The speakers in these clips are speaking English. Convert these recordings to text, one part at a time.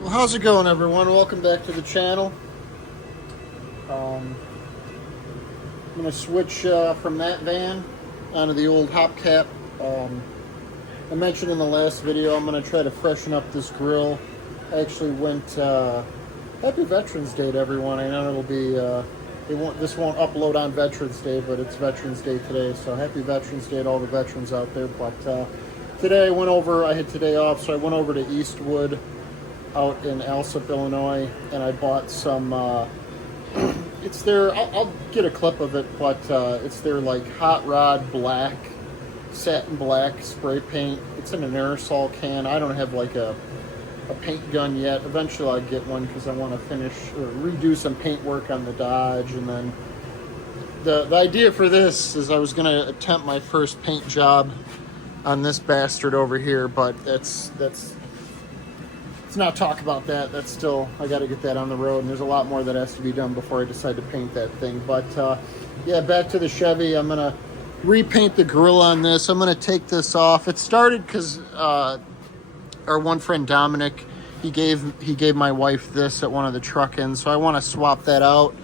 Well, how's it going, everyone? Welcome back to the channel. I'm going to switch from that van onto the old Hopcat. I mentioned in the last video I'm going to try to freshen up this grill. I actually went. Happy Veterans Day to everyone. I know it'll be. This won't upload on Veterans Day, but it's Veterans Day today. So happy Veterans Day to all the veterans out there. But today I went over. I had today off, so I went over to Eastwood out in Alsip, Illinois, and I bought some. It's their. I'll get a clip of it, but it's their like hot rod black, satin black spray paint. It's in an aerosol can. I don't have like a paint gun yet. Eventually I'll get one because I want to finish or redo some paint work on the Dodge. And then the idea for this is I was going to attempt my first paint job on this bastard over here, but let's not talk about that. That's still, I got to get that on the road, and there's a lot more that has to be done before I decide to paint that thing. But yeah, back to the Chevy. I'm going to repaint the grill on this. I'm going to take this off. It started because our one friend Dominic, he gave my wife this at one of the truck-ins, so I want to swap that out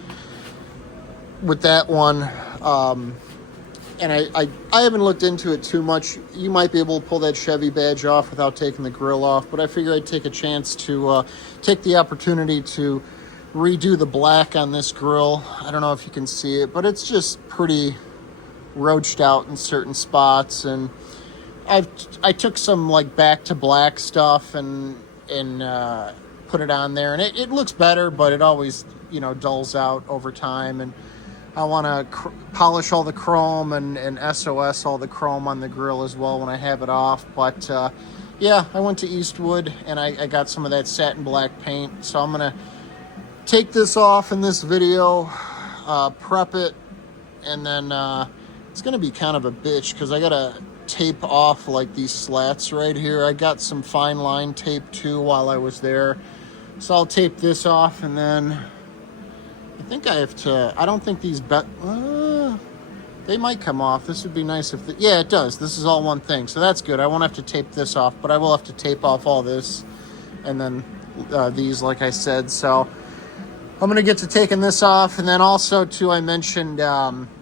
with that one. And I haven't looked into it too much. You might be able to pull that Chevy badge off without taking the grill off, but I figure I'd take a chance to take the opportunity to redo the black on this grill. I don't know if you can see it, but it's just pretty roached out in certain spots, and I took some like back to black stuff and put it on there, and it looks better, but it always dulls out over time. And I want to polish all the chrome and SOS all the chrome on the grill as well when I have it off. But yeah, I went to Eastwood and I got some of that satin black paint, so I'm gonna take this off in this video, prep it, and then it's gonna be kind of a bitch because I gotta tape off like these slats right here. I got some fine line tape too while I was there, so I'll tape this off, and then I think I have to. I don't think these they might come off. This would be nice if yeah, it does. This is all one thing, so that's good. I won't have to tape this off, but I will have to tape off all this and then these, like I said. So I'm gonna get to taking this off, and then also too, I mentioned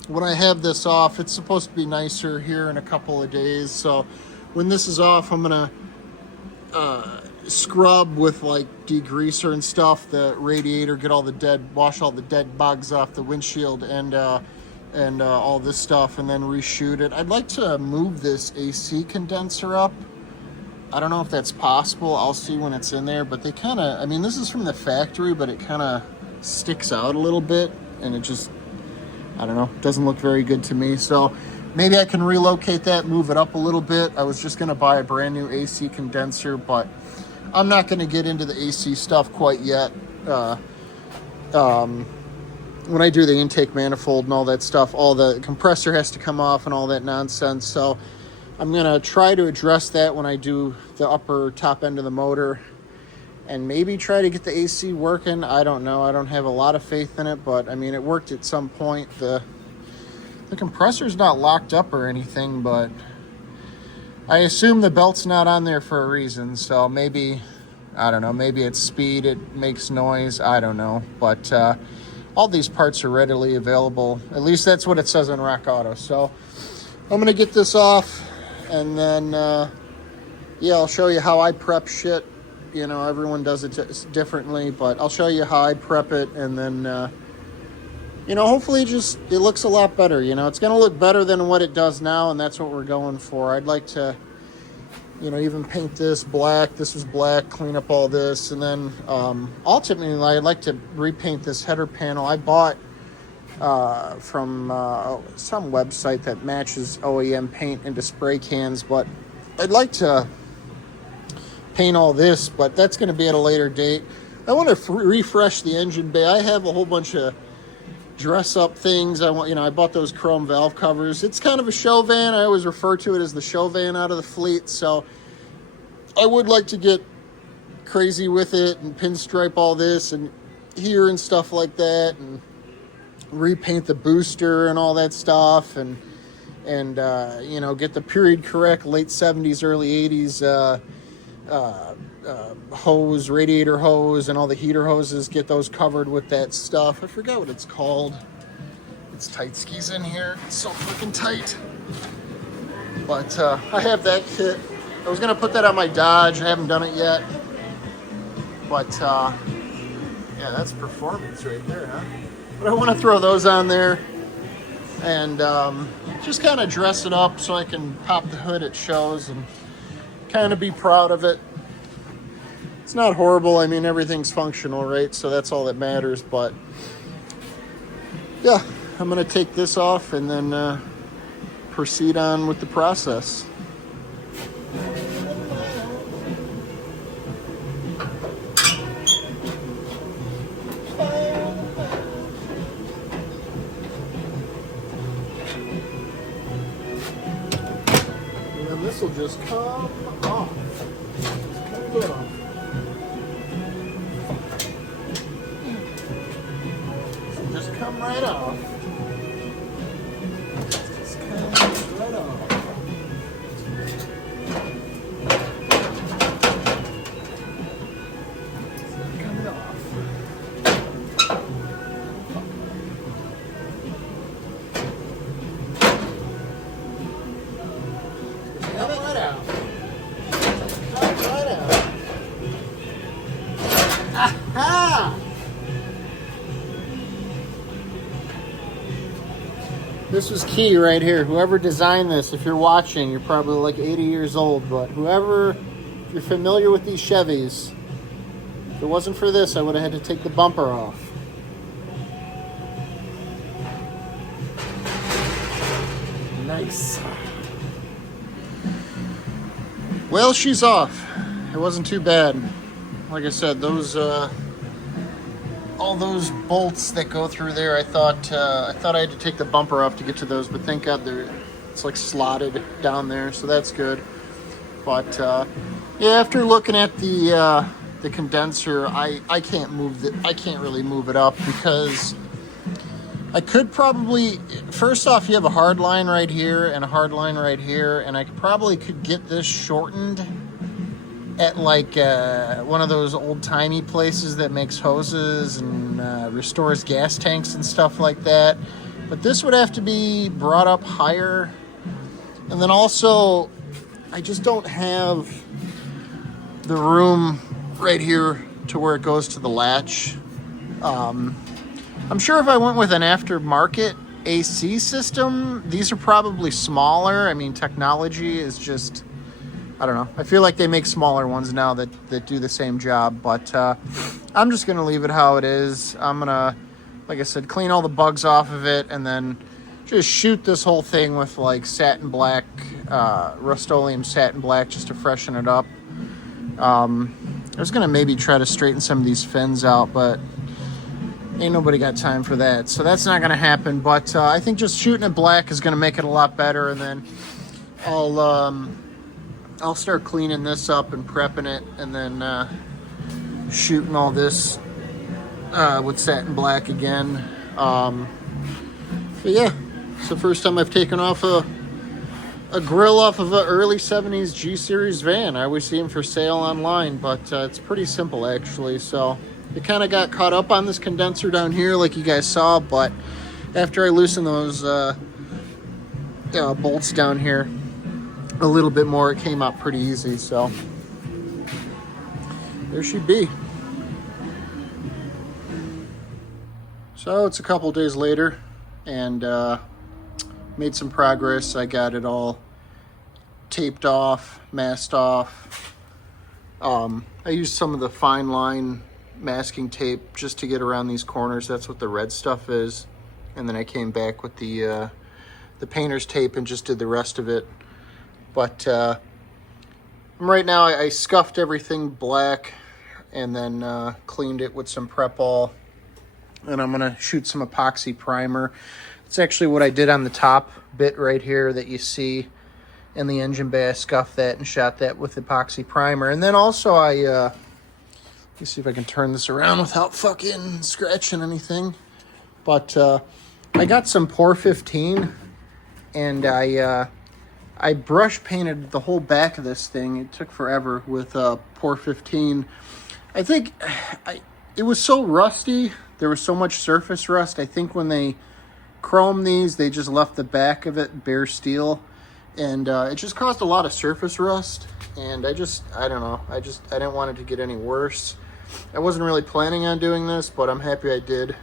when I have this off, it's supposed to be nicer here in a couple of days. So when this is off, I'm gonna scrub with like degreaser and stuff the radiator, wash all the dead bugs off the windshield and all this stuff, and then reshoot it. I'd like to move this AC condenser up. I don't know if that's possible. I'll see when it's in there, but they kind of, I mean, this is from the factory, but it kind of sticks out a little bit, and it just, I don't know, doesn't look very good to me. So maybe I can relocate that, move it up a little bit. I was just going to buy a brand new AC condenser, but I'm not going to get into the AC stuff quite yet. When I do the intake manifold and all that stuff, all the compressor has to come off and all that nonsense. So I'm going to try to address that when I do the upper top end of the motor, and maybe try to get the AC working. I don't know. I don't have a lot of faith in it, but I mean, it worked at some point. The compressor's not locked up or anything, but I assume the belt's not on there for a reason. So maybe, I don't know, maybe it's speed, it makes noise, I don't know. But all these parts are readily available. At least that's what it says on Rock Auto. So I'm going to get this off, and then, yeah, I'll show you how I prep shit. Everyone does it differently, but I'll show you how I prep it, and then, hopefully it looks a lot better. It's going to look better than what it does now, and that's what we're going for. I'd like to, even paint this black. This is black, clean up all this, and then ultimately I'd like to repaint this header panel. I bought from some website that matches OEM paint into spray cans, but I'd like to paint all this, but that's going to be at a later date. I want to refresh the engine bay. I have a whole bunch of dress up things. I bought those chrome valve covers. It's kind of a show van. I always refer to it as the show van out of the fleet. So I would like to get crazy with it and pinstripe all this and here and stuff like that, and repaint the booster and all that stuff, and get the period correct late 70s, early 80s hose, radiator hose, and all the heater hoses, get those covered with that stuff. I forgot what it's called. It's tight skis in here. It's so freaking tight. But I have that kit. I was gonna put that on my Dodge. I haven't done it yet. But yeah, that's performance right there, huh? But I want to throw those on there and just kind of dress it up so I can pop the hood at shows and kind of be proud of it. It's not horrible. I mean, everything's functional, right? So that's all that matters. But yeah, I'm going to take this off and then proceed on with the process. And then this will just come off. Just come off. Just come right off. Just come right off. Coming off. Come right out. Come right out. Aha! This was key right here. Whoever designed this, if you're watching, you're probably like 80 years old, but if you're familiar with these Chevys, if it wasn't for this, I would have had to take the bumper off. Nice. Well, she's off. It wasn't too bad. Like I said, those all those bolts that go through there, I thought I had to take the bumper off to get to those, but thank God it's like slotted down there, so that's good. But yeah, after looking at the condenser, I can't really move it up because I could probably, first off, you have a hard line right here and a hard line right here, and I probably could get this shortened at like one of those old-timey places that makes hoses and restores gas tanks and stuff like that. But this would have to be brought up higher. And then also, I just don't have the room right here to where it goes to the latch. I'm sure if I went with an aftermarket AC system, these are probably smaller. I mean, technology is just, I don't know. I feel like they make smaller ones now that do the same job, but I'm just going to leave it how it is. I'm going to, like I said, clean all the bugs off of it and then just shoot this whole thing with like satin black, Rust-Oleum satin black just to freshen it up. I was going to maybe try to straighten some of these fins out, but ain't nobody got time for that. So that's not going to happen, but I think just shooting it black is going to make it a lot better, and then I'll start cleaning this up and prepping it, and then shooting all this with satin black again. But yeah, it's the first time I've taken off a grill off of an early 70s G-Series van. I always see them for sale online, but it's pretty simple actually. So it kind of got caught up on this condenser down here like you guys saw, but after I loosened those bolts down here a little bit more, it came out pretty easy. So there she be. So it's a couple days later, and made some progress. I got it all taped off, masked off. I used some of the fine line masking tape just to get around these corners. That's what the red stuff is. And then I came back with the painter's tape and just did the rest of it. But right now I scuffed everything black and then cleaned it with some Prep-All. And I'm gonna shoot some epoxy primer. It's actually what I did on the top bit right here that you see in the engine bay. I scuffed that and shot that with epoxy primer. And then also let me see if I can turn this around without fucking scratching anything. But I got some POR 15, and I I brush painted the whole back of this thing. It took forever with Pour 15. I think it was so rusty. There was so much surface rust. I think when they chromed these, they just left the back of it bare steel. And it just caused a lot of surface rust. And I don't know. I didn't want it to get any worse. I wasn't really planning on doing this, but I'm happy I did.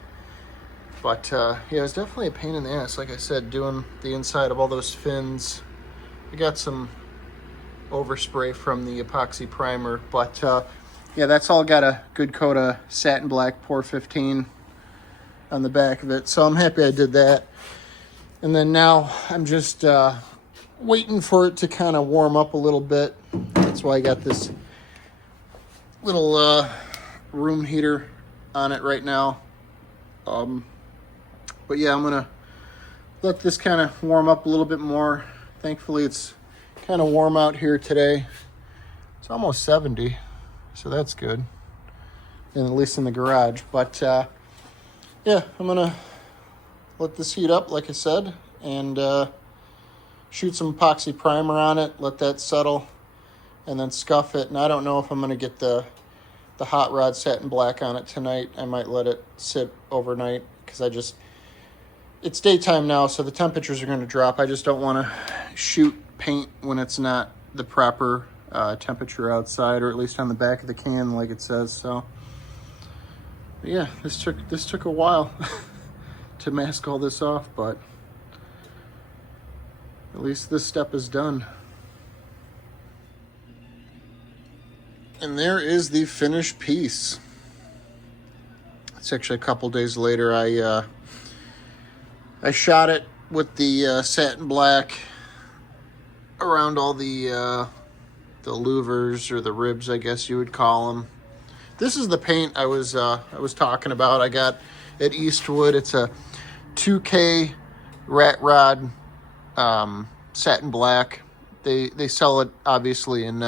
But yeah, it was definitely a pain in the ass. Like I said, doing the inside of all those fins. I got some overspray from the epoxy primer, but yeah, that's all got a good coat of satin black Pour 15 on the back of it. So I'm happy I did that. And then now I'm just waiting for it to kind of warm up a little bit. That's why I got this little room heater on it right now. But yeah, I'm gonna let this kind of warm up a little bit more. Thankfully, it's kind of warm out here today. It's almost 70, so that's good, and at least in the garage. But yeah, I'm gonna let this heat up, like I said, and shoot some epoxy primer on it, let that settle, and then scuff it. And I don't know if I'm gonna get the hot rod satin black on it tonight. I might let it sit overnight because it's daytime now, so the temperatures are going to drop. I just don't want to shoot paint when it's not the proper temperature outside, or at least on the back of the can like it says. So but yeah, this took a while to mask all this off, but at least this step is done. And there is the finished piece. It's actually a couple days later. I shot it with the satin black around all the louvers, or the ribs, I guess you would call them. This is the paint I was talking about. I got at Eastwood. It's a 2K rat rod satin black. They sell it obviously in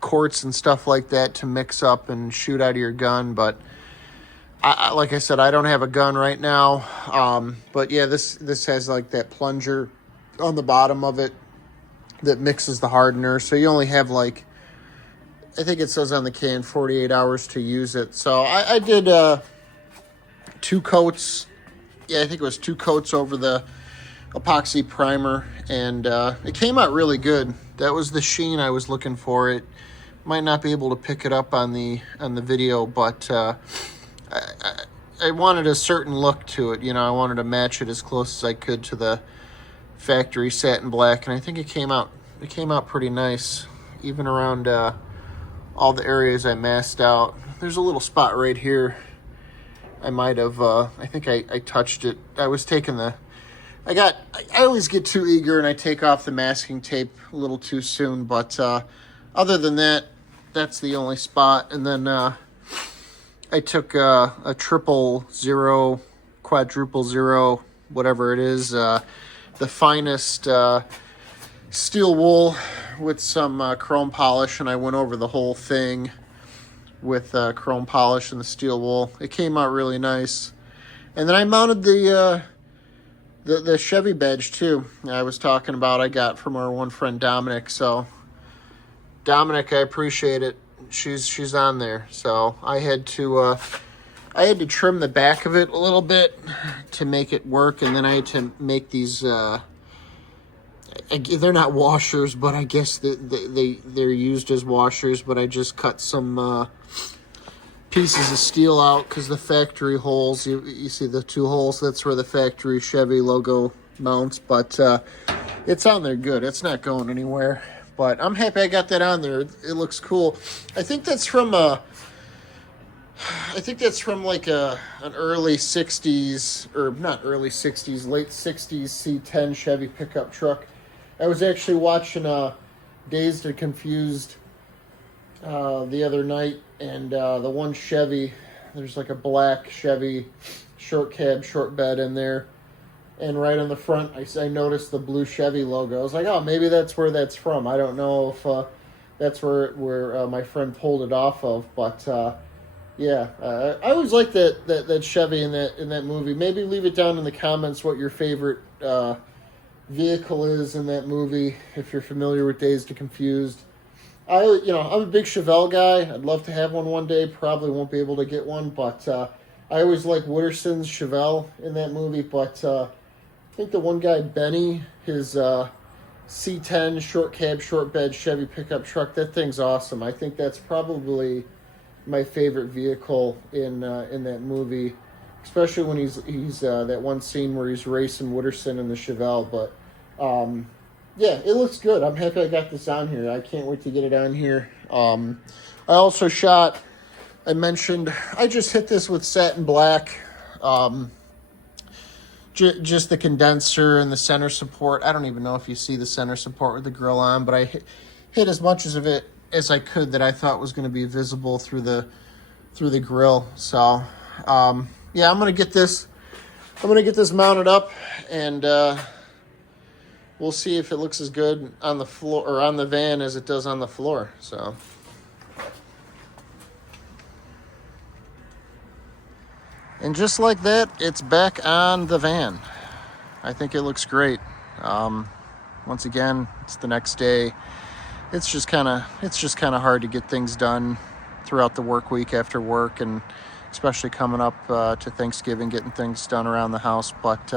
quartz and stuff like that to mix up and shoot out of your gun, but like I said, I don't have a gun right now. But yeah, this has like that plunger on the bottom of it that mixes the hardener. So you only have like, I think it says on the can, 48 hours to use it. So I did 2 coats. Yeah, I think it was 2 coats over the epoxy primer, and it came out really good. That was the sheen I was looking for. It might not be able to pick it up on the video, but I wanted a certain look to it. You know, I wanted to match it as close as I could to the factory satin black, and I think it came out pretty nice, even around all the areas I masked out. There's a little spot right here. I might have I think I touched it. I was taking I always get too eager and I take off the masking tape a little too soon, but other than that, that's the only spot. And then I took a 000, quadruple 0, whatever it is, the finest steel wool with some chrome polish, and I went over the whole thing with chrome polish and the steel wool. It came out really nice. And then I mounted the Chevy badge too. I was talking about, I got from our one friend Dominic. So Dominic, I appreciate it. She's on there. So I had to trim the back of it a little bit to make it work, and then I had to make these. They're not washers, but I guess they're used as washers. But I just cut some pieces of steel out because the factory holes. You see the 2 holes. That's where the factory Chevy logo mounts. But it's on there good. It's not going anywhere. But I'm happy I got that on there. It looks cool. I think that's from like an early 60s, or not early 60s, late 60s C10 Chevy pickup truck. I was actually watching Dazed and Confused the other night, and the one Chevy, there's like a black Chevy short cab, short bed in there. And right on the front, I noticed the blue Chevy logo. I was like, oh, maybe that's where that's from. I don't know if that's where my friend pulled it off of. But, yeah, I always liked that Chevy in that movie. Maybe leave it down in the comments what your favorite vehicle is in that movie, if you're familiar with Dazed and Confused. I'm a big Chevelle guy. I'd love to have one day. Probably won't be able to get one, but I always like Wooderson's Chevelle in that movie. But I think the one guy, Benny, his C10 short cab, short bed Chevy pickup truck, that thing's awesome. I think that's probably my favorite vehicle in that movie, especially when he's that one scene where he's racing Wooderson in the Chevelle. But yeah, it looks good. I'm happy I got this on here. I can't wait to get it on here. I also shot, I mentioned, I just hit this with satin black. Just the condenser and the center support. I don't even know if you see the center support with the grill on, but I hit as much of it as I could that I thought was going to be visible through the grill. So yeah, I'm gonna get this mounted up, and we'll see if it looks as good on the floor or on the van as it does on the floor. So. And just like that, it's back on the van. I think it looks great. Once again, it's the next day. It's just kind of hard to get things done throughout the work week after work, and especially coming up to Thanksgiving, getting things done around the house. But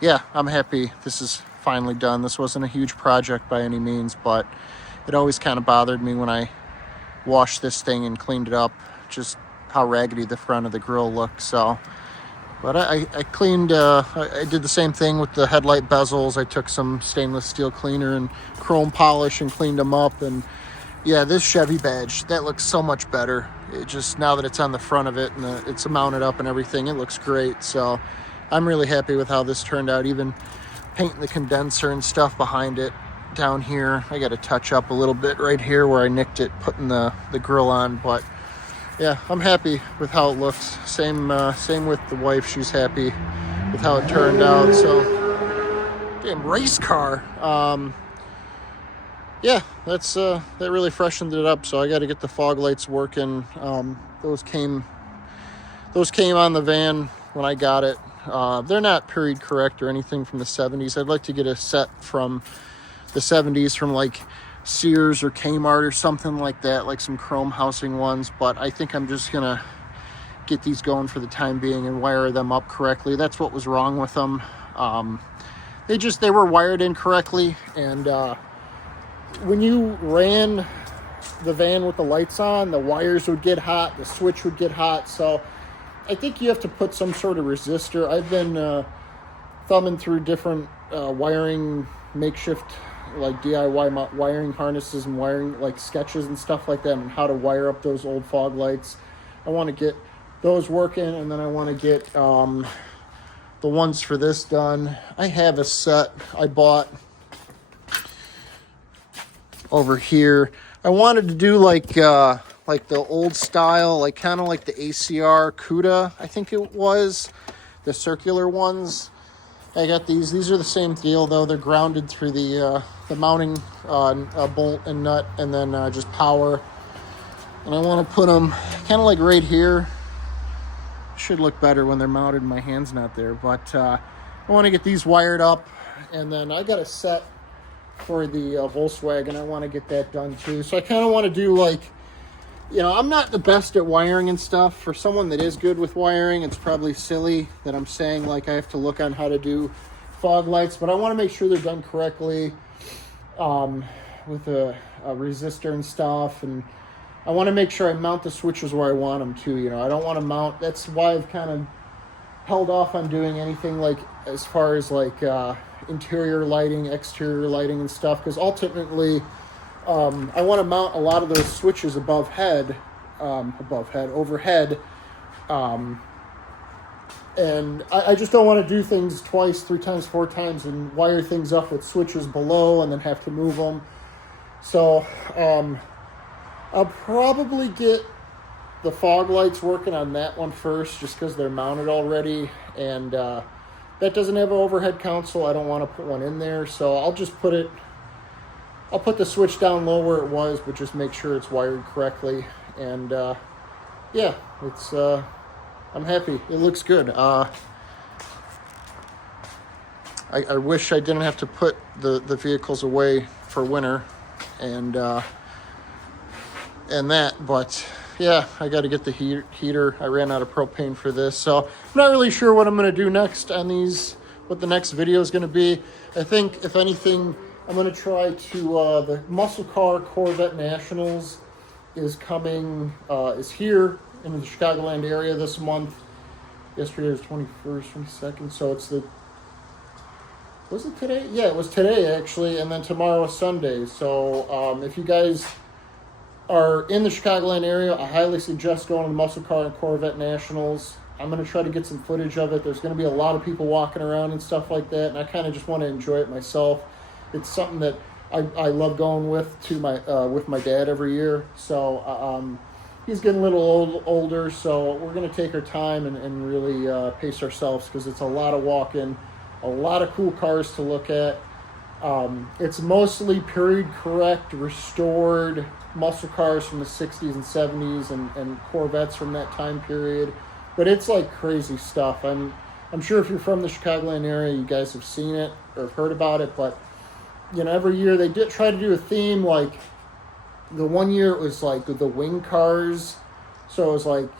yeah, I'm happy this is finally done. This wasn't a huge project by any means, but it always kind of bothered me when I washed this thing and cleaned it up, just how raggedy the front of the grill looked. So, but I cleaned, I did the same thing with the headlight bezels. I took some stainless steel cleaner and chrome polish and cleaned them up. And yeah, this Chevy badge, that looks so much better. It just, now that it's on the front of it and it's mounted up and everything, it looks great. So I'm really happy with how this turned out. Even painting the condenser and stuff behind it down here, I got to touch up a little bit right here where I nicked it putting the grill on. But yeah, I'm happy with how it looks. Same with the wife. She's happy with how it turned out. So, damn race car. Yeah, that really freshened it up. So I got to get the fog lights working. Those came on the van when I got it. They're not period correct or anything from the 70s. I'd like to get a set from the 70s from like Sears or Kmart or something like that, like some chrome housing ones. But I think I'm just gonna get these going for the time being and wire them up correctly. That's what was wrong with them. They were wired incorrectly, and when you ran the van with the lights on, the wires would get hot, the switch would get hot. So I think you have to put some sort of resistor. I've been thumbing through different wiring makeshift, like DIY wiring harnesses and wiring like sketches and stuff like that, and how to wire up those old fog lights. I want to get those working, and then I want to get the ones for this done. I have a set I bought over here. I wanted to do like the old style, like kind of like the ACR CUDA, I think it was, the circular ones. I got these. These are the same deal, though. They're grounded through the mounting bolt and nut, and then just power. And I want to put them kind of like right here. Should look better when they're mounted. My hand's not there, but I want to get these wired up, and then I got a set for the Volkswagen. I want to get that done too. So I kind of want to do like, I'm not the best at wiring and stuff. For someone that is good with wiring, it's probably silly that I'm saying like I have to look on how to do fog lights, but I want to make sure they're done correctly with a resistor and stuff. And I want to make sure I mount the switches where I want them to. I don't want to mount. That's why I've kind of held off on doing anything like as far as like interior lighting, exterior lighting and stuff, because ultimately I want to mount a lot of those switches overhead, and I just don't want to do things twice, 3 times, 4 times, and wire things up with switches below and then have to move them. So I'll probably get the fog lights working on that one first, just because they're mounted already, and that doesn't have an overhead console. I don't want to put one in there, so I'll just put the switch down low where it was, but just make sure it's wired correctly. And yeah, it's I'm happy. It looks good. I wish I didn't have to put the vehicles away for winter and that, but yeah, I got to get the heater. I ran out of propane for this, so I'm not really sure what I'm going to do next on these, what the next video is going to be. I think, if anything, I'm going to try to, the Muscle Car Corvette Nationals is coming, is here in the Chicagoland area this month. Yesterday was 21st, 22nd, so it's the, was it today? Yeah, it was today, actually, and then tomorrow is Sunday. So if you guys are in the Chicagoland area, I highly suggest going to the Muscle Car and Corvette Nationals. I'm going to try to get some footage of it. There's going to be a lot of people walking around and stuff like that, and I kind of just want to enjoy it myself. It's something that I love going with my dad every year. So he's getting a little older, so we're going to take our time and really pace ourselves, because it's a lot of walking. A lot of cool cars to look at. It's mostly period correct, restored muscle cars from the 60s and 70s and Corvettes from that time period. But it's like crazy stuff. I'm sure if you're from the Chicagoland area, you guys have seen it or heard about it. But, you know, every year they try to do a theme. Like, the one year it was like the wing cars. So it was like,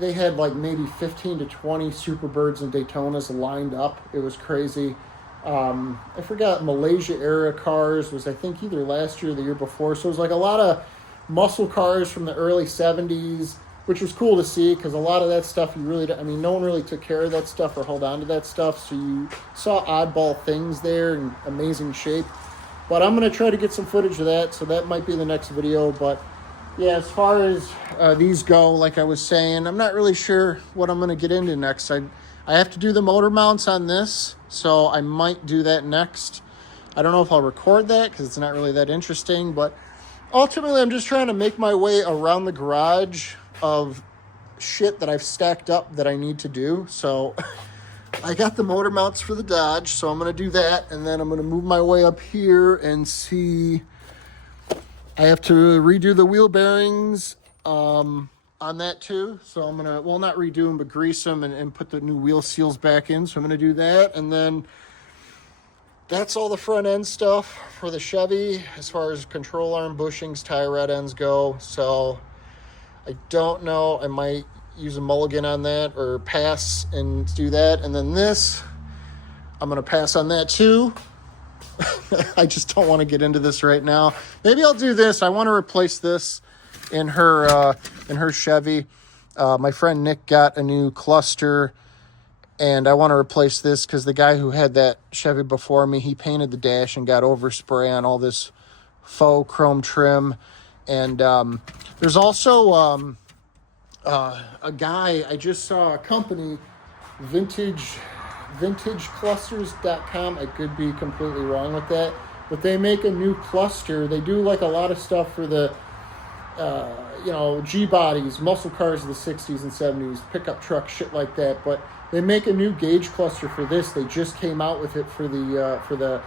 they had like maybe 15 to 20 Superbirds and Daytonas lined up. It was crazy. I forgot, Malaysia era cars was, I think, either last year or the year before. So it was like a lot of muscle cars from the early 70s, which was cool to see, because a lot of that stuff you really, no one really took care of that stuff or held on to that stuff. So you saw oddball things there in amazing shape. But I'm going to try to get some footage of that. So that might be the next video. But yeah, as far as these go, like I was saying, I'm not really sure what I'm going to get into next. I have to do the motor mounts on this, so I might do that next. I don't know if I'll record that, because it's not really that interesting, but ultimately I'm just trying to make my way around the garage of shit that I've stacked up that I need to do. So I got the motor mounts for the Dodge, so I'm going to do that, and then I'm going to move my way up here and see. I have to redo the wheel bearings on that too. So I'm going to, well, not redo them, but grease them and put the new wheel seals back in. So I'm going to do that. And then that's all the front end stuff for the Chevy as far as control arm bushings, tie rod ends go. So I don't know. I might use a mulligan on that or pass and do that. And then this, I'm going to pass on that too. I just don't want to get into this right now. Maybe I'll do this. I want to replace this in her Chevy. My friend Nick got a new cluster, and I want to replace this because the guy who had that Chevy before me, he painted the dash and got overspray on all this faux chrome trim. And there's also a guy, I just saw a company, vintageclusters.com. I could be completely wrong with that, but they make a new cluster. They do like a lot of stuff for the G-bodies, muscle cars of the 60s and 70s, pickup trucks, shit like that. But they make a new gauge cluster for this. They just came out with it for the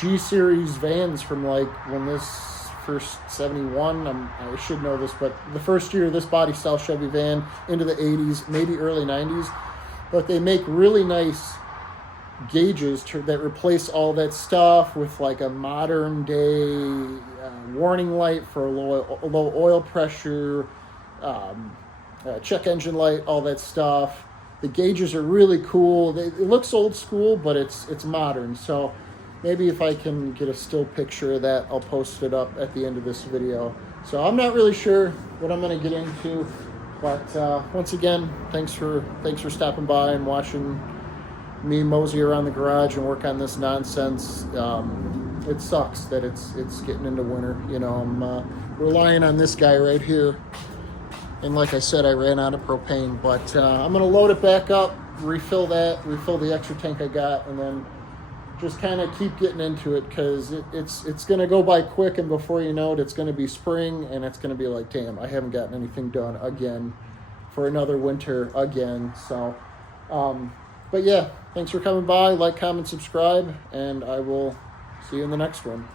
G-series vans from like when this first 71. I should know this, but the first year of this body style Chevy van into the 80s, maybe early 90s. But they make really nice gauges that replace all that stuff with like a modern day warning light for low oil pressure, check engine light, all that stuff. The gauges are really cool. It looks old school, but it's modern. So maybe if I can get a still picture of that, I'll post it up at the end of this video. So I'm not really sure what I'm going to get into, but once again, thanks for stopping by and watching me mosey around the garage and work on this nonsense. It sucks that it's getting into winter. You know, I'm relying on this guy right here. And like I said, I ran out of propane, but I'm going to load it back up, refill the extra tank I got, and then just kind of keep getting into it, because it's going to go by quick, and before you know it, it's going to be spring, and it's going to be like, damn, I haven't gotten anything done again for another winter again. So, but yeah, thanks for coming by. Like, comment, subscribe, and I will see you in the next one.